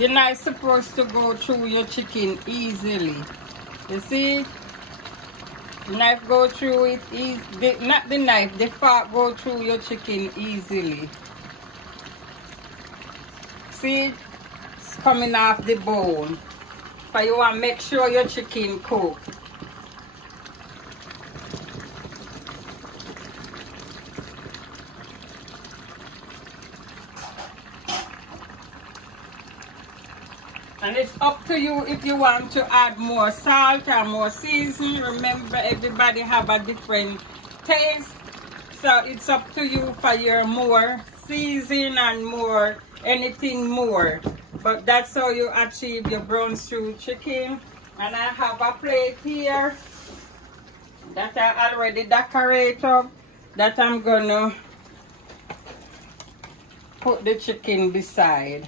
The knife supposed to go through your chicken easily. You see? The knife go through it easy. Not the knife, the fork go through your chicken easily. See? It's coming off the bone. But you want to make sure your chicken cook. And it's up to you if you want to add more salt or more seasoning. Remember, everybody have a different taste. So it's up to you for your more seasoning and more, anything more. But that's how you achieve your brown stew chicken. And I have a plate here that I already decorate up, that I'm gonna put the chicken beside.